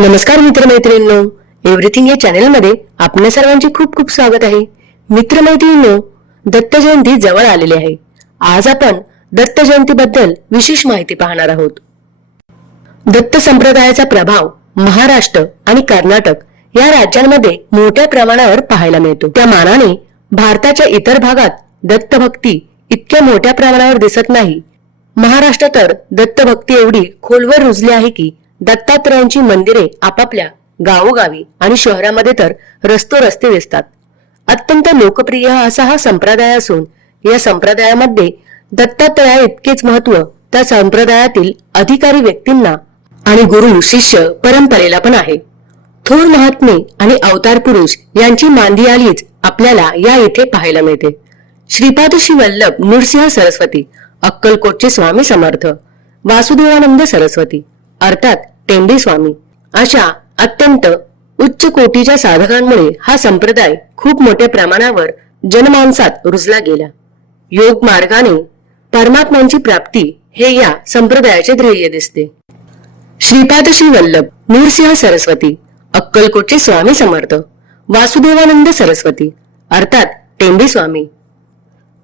नमस्कार मित्रमैत्रिणींनो, एव्हरीथिंग या चॅनलमध्ये आपल्या सर्वांचे खूप खूप स्वागत आहे. मित्रमैत्रिणींनो, दत्त जयंती जवळ आलेली आहे. आज आपण दत्त जयंतीबद्दल विशेष माहिती पाहणार आहोत. दत्त संप्रदायाचा प्रभाव महाराष्ट्र आणि कर्नाटक या राज्यांमध्ये मोठ्या प्रमाणावर पाहायला मिळतो. त्या मानाने भारताच्या इतर भागात दत्तभक्ती इतक्या मोठ्या प्रमाणावर दिसत नाही. महाराष्ट्र तर दत्तभक्ती एवढी खोलवर रुजली आहे की दत्तात्रयांची मंदिरे आपापल्या गावोगावी आणि शहरामध्ये तर रस्ते दिसतात. अत्यंत लोकप्रिय असा हा संप्रदाय असून या संप्रदायामध्ये दत्तात्रया इतकेच महत्व त्या संप्रदायातील अधिकारी व्यक्तींना आणि गुरु शिष्य परंपरेला पण आहे. थोर महात्मे आणि अवतार पुरुष यांची मांदी आलीच आपल्याला या इथे पाहायला मिळते. श्रीपाद श्री वल्लभ नृसिंह सरस्वती, अक्कलकोटचे स्वामी समर्थ, वासुदेवानंद सरस्वती अर्थात टेंबे स्वामी अशा अत्यंत उच्च कोटीच्या साधकांमुळे हा संप्रदाय खूप मोठ्या प्रमाणावर जनमानसात रुजला गेला. योग मार्गाने परमात्म्यांची प्राप्ती हे या संप्रदायाचे ध्येय दिसते. श्रीपाद श्री वल्लभ नृसिंह सरस्वती, अक्कलकोटचे स्वामी समर्थ, वासुदेवानंद सरस्वती अर्थात टेंबे स्वामी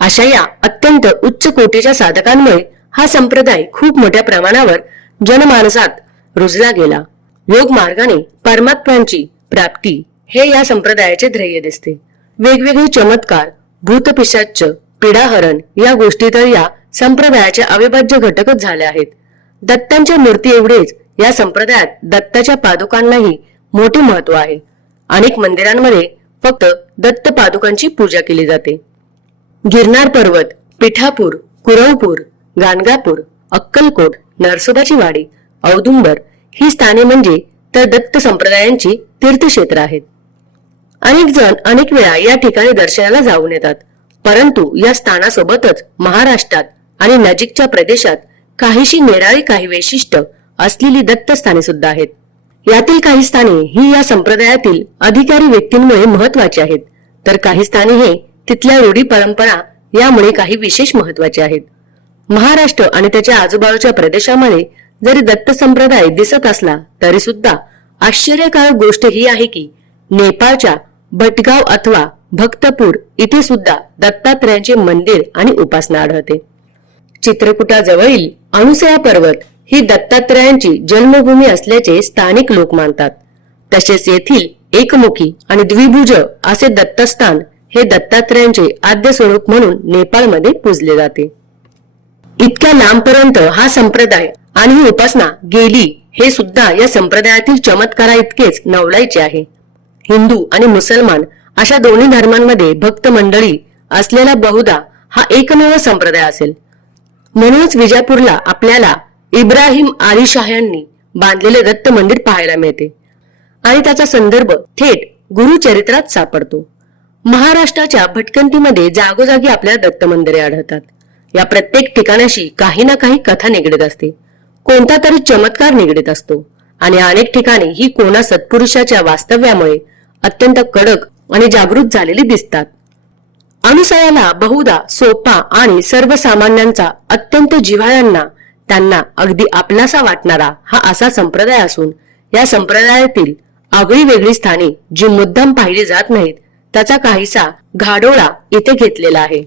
अशा या अत्यंत उच्च कोटीच्या साधकांमुळे हा संप्रदाय खूप मोठ्या प्रमाणावर जनमानसात रुजला गेला. योग मार्गाने परमात्म्यांची प्राप्ती हे या संप्रदायाचे ध्येय दिसते. वेगवेगळे चमत्कार, भूतपिशाच, पीडाहरण या गोष्टी तर या संप्रदायाचे अविभाज्य घटकच झाले आहेत. दत्तांच्या मूर्ती एवढेच या संप्रदायात दत्ताच्या पादुकांनाही मोठे महत्व आहे. अनेक मंदिरांमध्ये फक्त दत्त पादुकांची पूजा केली जाते. गिरनार पर्वत, पिठापूर, कुरवपूर, गाणगापूर, अक्कलकोट, नरसोबाची वाडी, औदुंबर ही स्थाने म्हणजे तर दत्त संप्रदायांची तीर्थक्षेत्र आहेत. अनेक जण अनेक वेळा या ठिकाणी दर्शनाला जाऊन येतात. परंतु या स्थानासोबतच महाराष्ट्रात आणि नजीकच्या प्रदेशात काहीशी निराळी काही वैशिष्ट्य असलेली दत्त स्थाने सुद्धा आहेत. यातील काही स्थाने ही या संप्रदायातील अधिकारी व्यक्तींमुळे महत्वाची आहेत, तर काही स्थाने हे तिथल्या रूढी परंपरा यामुळे काही विशेष महत्वाचे आहेत. महाराष्ट्र आणि त्याच्या आजूबाजूच्या प्रदेशामध्ये जरी दत्त संप्रदाय दिसत असला तरी सुद्धा आश्चर्यकारक गोष्ट ही आहे की नेपाळच्या भटगाव अथवा भक्तपूर इथे सुद्धा दत्तात्रयांचे मंदिर आणि उपासना आढळते. चित्रकूटाजवळील अनुसया पर्वत ही दत्तात्रयांची जन्मभूमी असल्याचे स्थानिक लोक मानतात. तसेच येथील एकमुखी आणि द्विभुज असे दत्तस्थान हे दत्तात्रयांचे आद्य स्वरूप म्हणून नेपाळमध्ये पूजले जाते. इतक्या लांबपर्यंत हा संप्रदाय आणि ही उपासना गेली हे सुद्धा या संप्रदायातील चमत्कारा इतकेच नवलायचे आहे. हिंदू आणि मुसलमान अशा दोन्ही धर्मांमध्ये भक्त मंडळी असलेला बहुधा हा एकमेव संप्रदाय असेल. म्हणूनच विजापूरला आपल्याला इब्राहिम आलिशाह यांनी बांधलेले दत्त मंदिर पाहायला मिळते आणि त्याचा संदर्भ थेट गुरुचरित्रात सापडतो. महाराष्ट्राच्या भटकंतीमध्ये जागोजागी आपल्याला दत्त मंदिरे आढळतात. या प्रत्येक ठिकाणाशी काही ना काही कथा निगडीत असते, कोणता तरी चमत्कार निगडीत असतो आणि अनेक ठिकाणी ही कोणा सत्पुरुषाच्या वास्तव्यामुळे अत्यंत कडक आणि जागृत झालेली दिसतात. अनुसयाला बहुधा सोपा आणि सर्वसामान्यांचा अत्यंत जिव्हाळ्यांना त्यांना अगदी आपलासा वाटणारा हा असा संप्रदाय असून या संप्रदायातील आगळी वेगळी स्थाने जी मुद्दाम पाहिली जात नाहीत त्याचा काहीसा घाडोळा इथे घेतलेला आहे.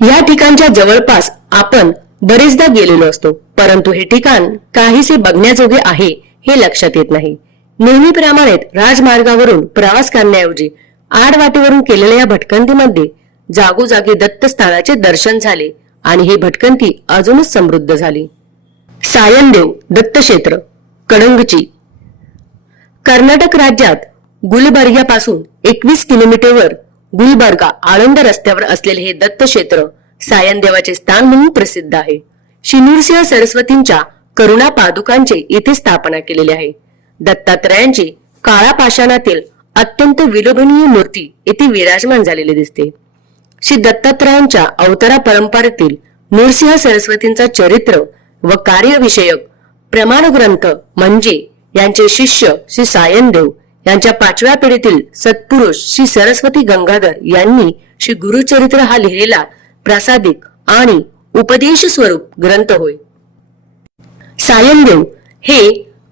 या ठिकाणच्या जवळपास आपण बरेचदा गेलेलो असतो, परंतु हे ठिकाण काहीसे बघण्याजोगे आहे हे लक्षात येत नाही. नेहमीप्रमाणे राजमार्गावरून प्रवास करण्याऐवजी आडवाटेवरून केलेल्या या भटकंतीमध्ये जागोजागी दत्तस्थानाचे दर्शन झाले आणि ही भटकंती अजूनच समृद्ध झाली. सायनदेव दत्तक्षेत्र, कडंगची, कर्नाटक राज्यात गुलबर्ग्यापासून 21 किलोमीटरवर गुलबर्गा आळंद रस्त्यावर असलेले हे दत्तक्षेत्र सायनदेवाचे स्थान म्हणून प्रसिद्ध आहे. श्री नृसिंह सरस्वतींच्या करुणा पादुकांचे इथे स्थापना केलेली आहे. दत्तात्रयांची काळा पाषाणातील अत्यंत विलोभनीय मूर्ती येथे विराजमान झालेली दिसते. श्री दत्तात्रयांच्या अवतारा परंपरेतील नृसिंह सरस्वतींचा चरित्र व कार्यविषयक प्रमाण ग्रंथ म्हणजे यांचे शिष्य श्री सायनदेव यांच्या 5व्या पिढीतील सत्पुरुष श्री सरस्वती गंगाधर यांनी श्री गुरुचरित्र हा लिहिलेला प्रासादिक आणि उपदेश स्वरूप ग्रंथ होय. सायनदेव हे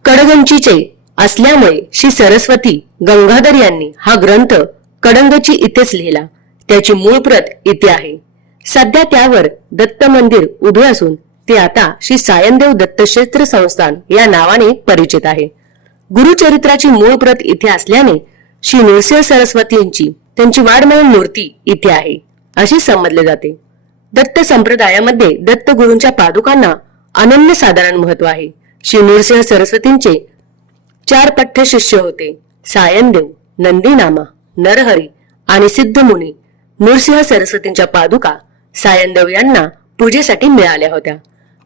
कडगंचीचे असल्यामुळे श्री सरस्वती गंगाधर यांनी हा ग्रंथ कडंगची इथेच लिहिला. त्याची मूळ प्रत इथे आहे. सध्या त्यावर दत्त मंदिर उभे असून ते आता श्री सायनदेव दत्तक्षेत्र संस्थान या नावाने परिचित आहे. गुरुचरित्राची मूळ प्रत इथे असल्याने श्री नृसिंह सरस्वतींची त्यांची वाड्मय मूर्ती इथे आहे असे समजले जाते. दत्त संप्रदायामध्ये दत्त गुरूंच्या पादुकांना अनन्यसाधारण महत्व आहे. श्री नृसिंह सरस्वतींचे 4 पठ्य शिष्य होते. सायनदेव, नंदीनामा, नरहरी आणि सिद्धमुनी. नृसिंह सरस्वतींच्या पादुका सायनदेव यांना पूजेसाठी मिळाल्या होत्या.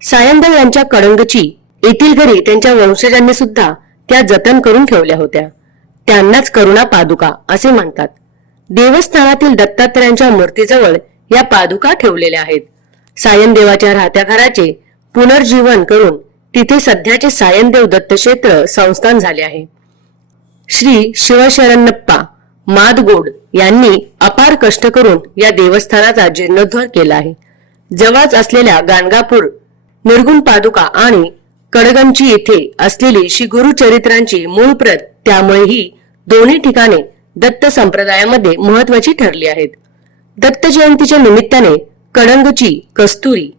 सायनदेव यांच्या कडंगची येथील घरी त्यांच्या वंशजांनी सुद्धा त्या जतन करून ठेवल्या होत्या. त्यांनाच करुणा पादुका असे म्हणतात. देवस्थानातील दत्तात्रयांच्या मूर्तीजवळ या पादुका ठेवलेल्या आहेत. सायनदेवाच्या राहत्या घराचे पुनर्जीवन करून तिथे सध्याचे सायनदेव दत्तक्षेत्र संस्थान झाले आहे. श्री शिवशरणप्पा मादगोड यांनी अपार कष्ट करून या देवस्थानाचा जीर्णोद्धार केला आहे. जवळच असलेल्या गाणगापूर निर्गुण पादुका आणि कडगमची येथे असलेली श्री गुरुचरित्रांची मूळ प्रत त्यामुळे ही दोन्ही ठिकाणे दत्त संप्रदायामध्ये महत्वाची ठरली आहेत. दत्त जयंतीच्या निमित्ताने कडंगची कस्तुरी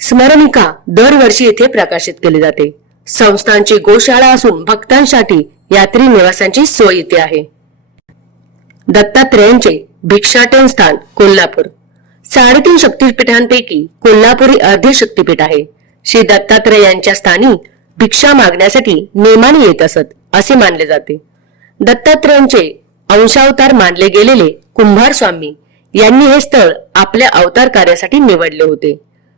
स्मरणिका दरवर्षी येथे प्रकाशित केली जाते. संस्थांची गोशाळा असून भक्तांसाठी यात्री निवासांची सोय इथे आहे. दत्तात्रयांचे भिक्षाटन स्थान कोल्हापूर. 3.5 शक्तिपीठांपैकी कोल्हापुरी अर्धे शक्तिपीठ आहे. श्री दत्तात्रय यांच्या स्थानी भिक्षा मागण्यासाठी नेमाने येत असत असे मानले जाते. दत्तात्रयांचे अंशावतार मानले गेलेले कुंभार स्वामी यांनी हे स्थळ आपल्या अवतार कार्यासाठी निवडले होते.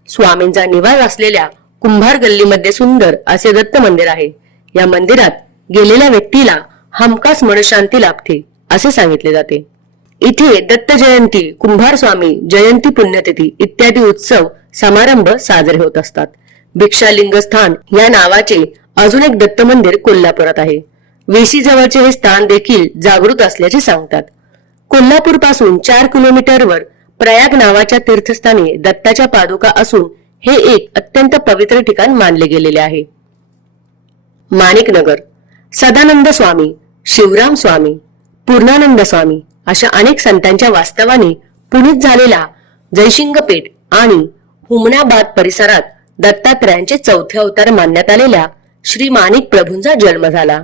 स्वामींचा निवास असलेल्या कुंभार गल्लीमध्ये सुंदर असे दत्त मंदिर आहे. या मंदिरात गेलेल्या व्यक्तीला हमखास मनशांती लाभते असे सांगितले जाते. इथे दत्त जयंती, कुंभार स्वामी जयंती, पुण्यतिथी इत्यादी उत्सव समारंभ साजरे होत असतात. भिक्षालिंग स्थान या नावाचे अजून एक दत्त मंदिर कोल्हापुरात आहे. वेशी जवळचे हे स्थान देखील जागृत असल्याचे सांगतात. कोल्हापूर पासून 4 किलोमीटरवर प्रयाग नावाच्या तीर्थस्थानी दत्ताच्या पादुका असून हे एक अत्यंत पवित्र ठिकाण मानले गेलेले आहे. माणिकनगर. सदानंद स्वामी, शिवराम स्वामी, पूर्णानंद स्वामी अशा अनेक संतांच्या वास्तवाने पुनीत झालेला जयशिंगपेठ आणि हुमनाबाद परिसरात दत्तात्रयांचे 4थे अवतार मानण्यात आलेल्या श्री माणिक प्रभूंचा जन्म झाला.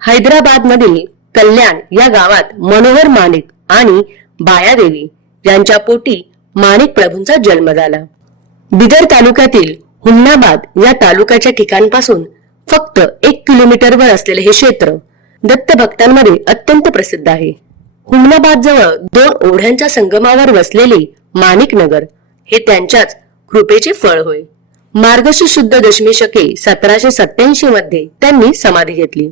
हैदराबाद मधील कल्याण या गावात मनोहर माणिक आणि बायादेवी यांच्या पोटी माणिक प्रभूंचा जन्म झाला. बिदर तालुक्यातील हुमनाबाद या तालुक्याच्या ठिकाणपासून फक्त 1 किलोमीटरवर असलेले हे क्षेत्र दत्त भक्तांमध्ये अत्यंत प्रसिद्ध आहे. हुमनाबाद जवळ 2 ओढ्यांच्या संगमावर वसलेले माणिकनगर हे त्यांच्याच कृपेचे फळ होय. मार्गशीर्ष शुद्ध दशमी शके 1787 मध्ये त्यांनी समाधी घेतली.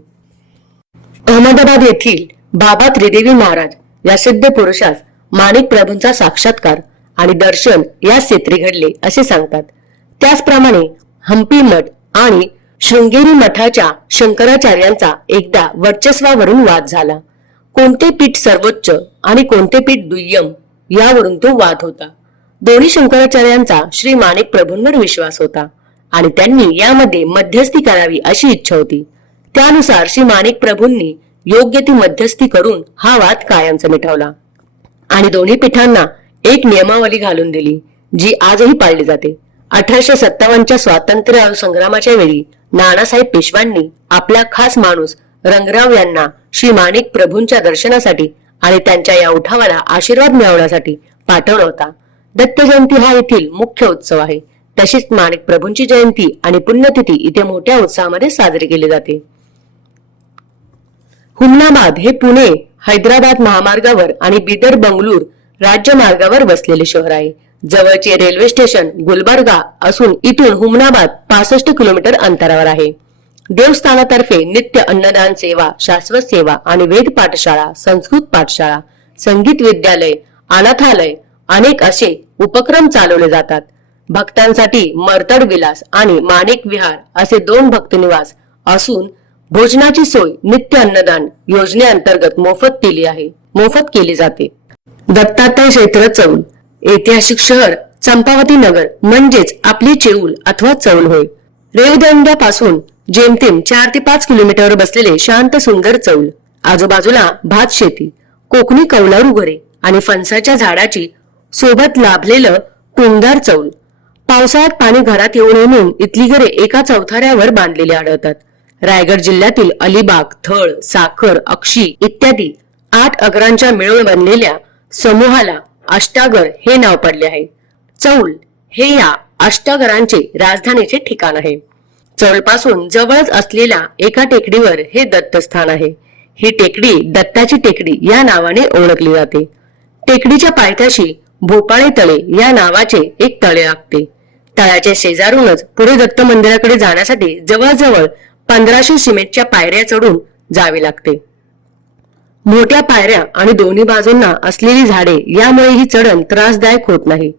अहमदाबाद येथील बाबा त्रिदेवी महाराज या सिद्ध पुरुषास माणिक प्रभूंचा साक्षात्कार आणि दर्शन या क्षेत्री घडले असे सांगतात. त्याचप्रमाणे हम्पी मठ आणि शृंगेरी मठाच्या शंकराचार्यांचा एकदा वर्चस्वावरून वाद झाला. कोणते पीठ सर्वोच्च आणि कोणते पीठ दुय्यम यावरून तो वाद होता. दोन्ही शंकराचार्यांचा श्री माणिक प्रभूंवर विश्वास होता आणि त्यांनी यामध्ये मध्यस्थी करावी अशी इच्छा होती. त्यानुसार श्री माणिक प्रभूंनी योग्य ती मध्यस्थी करून हा वाद कायमचा मिटवला आणि दोन्ही पीठांना एक नियमावली घालून दिली जी आजही पाळली जाते. 1857च्या स्वातंत्र्य संग्रामाच्या वेळी नानासाहेब पेशव्यांनी आपला खास माणूस रंगराव यांना श्री माणिक प्रभूंच्या दर्शनासाठी आणि त्यांच्या या उठावाला आशीर्वाद मिळवण्यासाठी पाठवला होता. दत्त जयंती हा येथील मुख्य उत्सव आहे. तशीच माणिक प्रभूंची जयंती आणि पुण्यतिथी इथे मोठ्या उत्साहामध्ये साजरी केली जाते. हुमनाबाद हे पुणे हैदराबाद महामार्गावर आणि बिदर बंगळूर राज्य मार्गावर वसलेले शहर आहे. जवळचे रेल्वे स्टेशन गुलबर्गा असून इथून हुमनाबाद 65 किलोमीटर अंतरावर आहे. देवस्थानातर्फे नित्य अन्नदान सेवा, शाश्वत सेवा आणि वेद पाठशाळा, संस्कृत पाठशाळा, संगीत विद्यालय, अनाथालय अनेक असे उपक्रम चालवले जातात. भक्तांसाठी मर्तड विलास आणि माणिक विहार असे 2 भक्त निवास असून भोजनाची सोय नित्य अन्नदान योजनेअंतर्गत मोफत केली जाते. दत्तात्रय क्षेत्र चौल. ऐतिहासिक शहर चंपावती नगर म्हणजेच आपली चेऊल अथवा चौल होय. रेवदंड्यापासून जेमतेम 4 ते 5 किलोमीटरवर बसलेले शांत सुंदर चौल, आजूबाजूला भात शेती, कोकणी कौलारू घरे आणि फणसाच्या झाडाची सोबत लाभलेलं टुमदार चौल. पावसाळ्यात पाणी घरात येऊ नये म्हणून इथली घरे एका चौथऱ्यावर बांधलेली आढळतात. रायगड जिल्ह्यातील अलिबाग, थळ, साखर, अक्षी इत्यादी 8 अगरांच्या मिळून बनलेल्या समूहाला अष्टागर हे नाव पडले आहे. चौल हे या अष्टागरांचे राजधानीचे ठिकाण आहे. चौलपासून जवळच असलेल्या एका टेकडीवर हे दत्तस्थान आहे. ही टेकडी दत्ताची टेकडी या नावाने ओळखली जाते. टेकडीच्या पायथ्याशी भोपाळे तळे या नावाचे एक तळे लागते. तळ्याच्या शेजारूनच पुढे दत्त मंदिराकडे जाण्यासाठी जवळजवळ 1500 सिमेंटच्या पायऱ्या चढून जावे लागते. मोठ्या पायऱ्या आणि दोन्ही बाजूंना असलेली झाडे यामुळे ही चढण त्रासदायक होत नाही.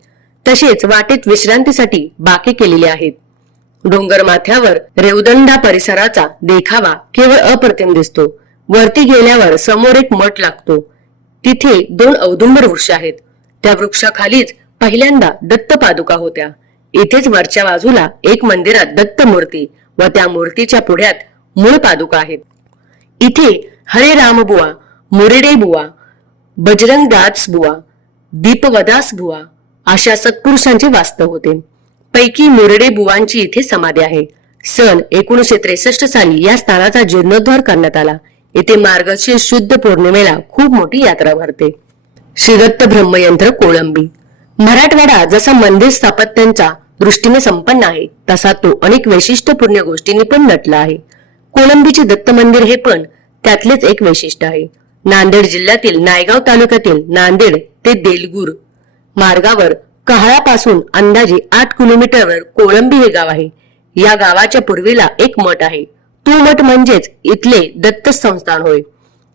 तसेच वाटेत विश्रांतीसाठी बाके केलेले आहेत. डोंगर माथ्यावर रेवदंडा परिसराचा देखावा केवळ अप्रतिम दिसतो. वरती गेल्यावर समोर एक मठ लागतो. तिथे 2 औदुंबर वृक्ष आहेत. त्या वृक्षाखालीच पहिल्यांदा दत्त पादुका होत्या. इथेच वरच्या बाजूला एक मंदिरात दत्त मूर्ती व त्या मूर्तीच्या पुढ्यात मूळ पादुका आहेत. इथे हरे राम बुवा, मुरेडे बुवा, बजरंग दास बुवा, दीपवदास बुवा अशा सत्पुरुषांचे वास्तव होते. पैकी मुरेडे बुवांची इथे समाधी आहे. सन 1963 साली या स्थानाचा जीर्णोद्धार करण्यात आला. येथे मार्गशीर्ष शुद्ध पौर्णिमेला खूप मोठी यात्रा भरते. श्री दत्त ब्रह्मयंत्र कोळंबी. मराठवाडा जसा मंदिर स्थापत्यांच्या दृष्टीने संपन्न आहे तसा तो अनेक वैशिष्ट्यपूर्ण गोष्टींनी पण नटला आहे. कोळंबीचे दत्त मंदिर हे पण त्यातलेच एक वैशिष्ट्य आहे. नांदेड जिल्ह्यातील नायगाव तालुक्यातील नांदेड ते देलगूर मार्गावर कहाळापासून अंदाजे 8 किलोमीटरवर कोळंबी हे गाव आहे. या गावाच्या पूर्वेला एक मठ आहे. तो मठ म्हणजेच इथले दत्त संस्थान होय.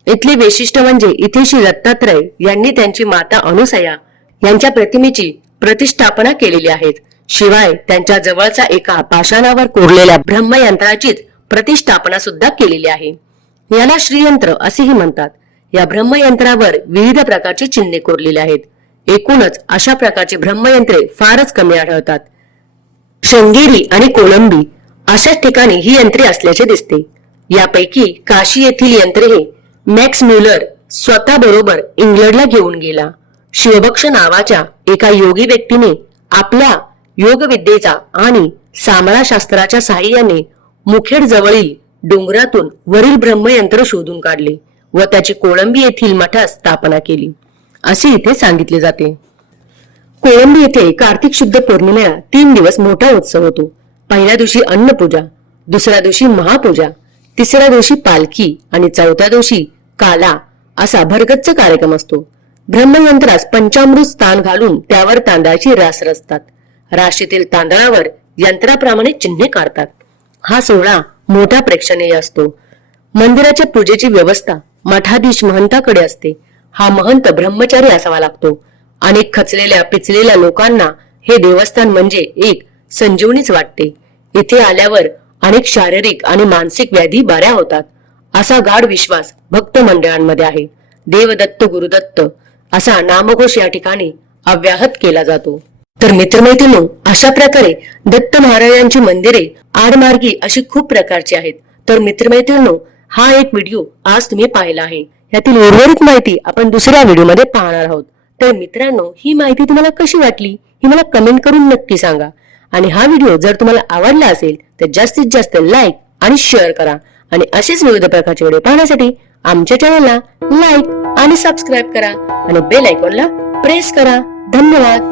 इथले वैशिष्ट्य म्हणजे इथे श्री दत्तात्रय यांनी त्यांची माता अनुसया यांच्या प्रतिमेची प्रतिष्ठापना केलेली आहे. शिवाय त्यांच्या जवळचा एका पाषाणावर कोरलेल्या ब्रह्मयंत्राची प्रतिष्ठापना सुद्धा केलेली आहे. याला श्रीयंत्र असेही म्हणतात. या ब्रह्मयंत्रावर विविध प्रकारचे चिन्हे कोरलेले आहेत. एकूणच अशा प्रकारचे ब्रह्मयंत्रे फारच कमी आढळतात. शृंगेरी आणि कोळंबी अशाच ठिकाणी ही यंत्रे असल्याचे दिसते. यापैकी काशी येथील यंत्रे हे मॅक्स म्युलर स्वतः बरोबर इंग्लंडला घेऊन गेला. शिवभक्ष नावाच्या एका योगी व्यक्तीने आपल्या योगविद्येचा आणि सामळाशास्त्राच्या साहाय्याने मुखेड जवळील डोंगरातून वरील ब्रह्मयंत्र शोधून काढले व त्याची कोळंबी येथील मठात स्थापना केली असे इथे सांगितले जाते. कोळंबी येथे कार्तिक शुद्ध पौर्णिमेला 3 दिवस मोठा उत्सव होतो. पहिल्या दिवशी अन्नपूजा, दुसऱ्या दिवशी महापूजा, तिसऱ्या दिवशी पालखी आणि चौथ्या दिवशी काला असा भरगच्च कार्यक्रम असतो. ब्रह्मयंत्रास पंचामृत स्थान घालून त्यावर तांदळाची रास रचतात. राशीतील तांदळावर यंत्राप्रमाणे चिन्हे काढतात. हा सोहळा मोठा प्रेक्षणीय असतो. मंदिराच्या पूजेची व्यवस्था मठाधीश महंताकडे असते. हा महंत ब्रह्मचारी असावा लागतो. अनेक खचलेल्या पिचलेल्या लोकांना हे देवस्थान म्हणजे एक संजीवनीच वाटते. इथे आल्यावर अनेक शारीरिक आणि मानसिक व्याधी बऱ्या होतात असा गाढ विश्वास भक्त मंडळांमध्ये आहे. देवदत्त गुरुदत्त असा नामघोष या ठिकाणी अव्याहत केला जातो. तर मित्रमैत्रिणींनो, अशा प्रकारे दत्त महाराजांची मंदिरे आडमार्गी अशी खूप प्रकारची आहेत. तर मित्रमैत्रिणींनो, हा एक व्हिडिओ आज तुम्ही पाहिला आहे. यातील उर्वरित माहिती आपण दुसऱ्या व्हिडिओमध्ये पाहणार आहोत. तर मित्रांनो, ही माहिती तुम्हाला कशी वाटली ही मला कमेंट करून नक्की सांगा. आणि हा व्हिडिओ जर तुम्हाला आवडला असेल तर जास्तीत जास्त लाईक आणि शेअर करा. आणि असेच विविध प्रकारचे व्हिडिओ पाहण्यासाठी आमच्या चॅनलला लाईक आणि सबस्क्राईब करा आणि बेल आयकॉनला प्रेस करा. धन्यवाद.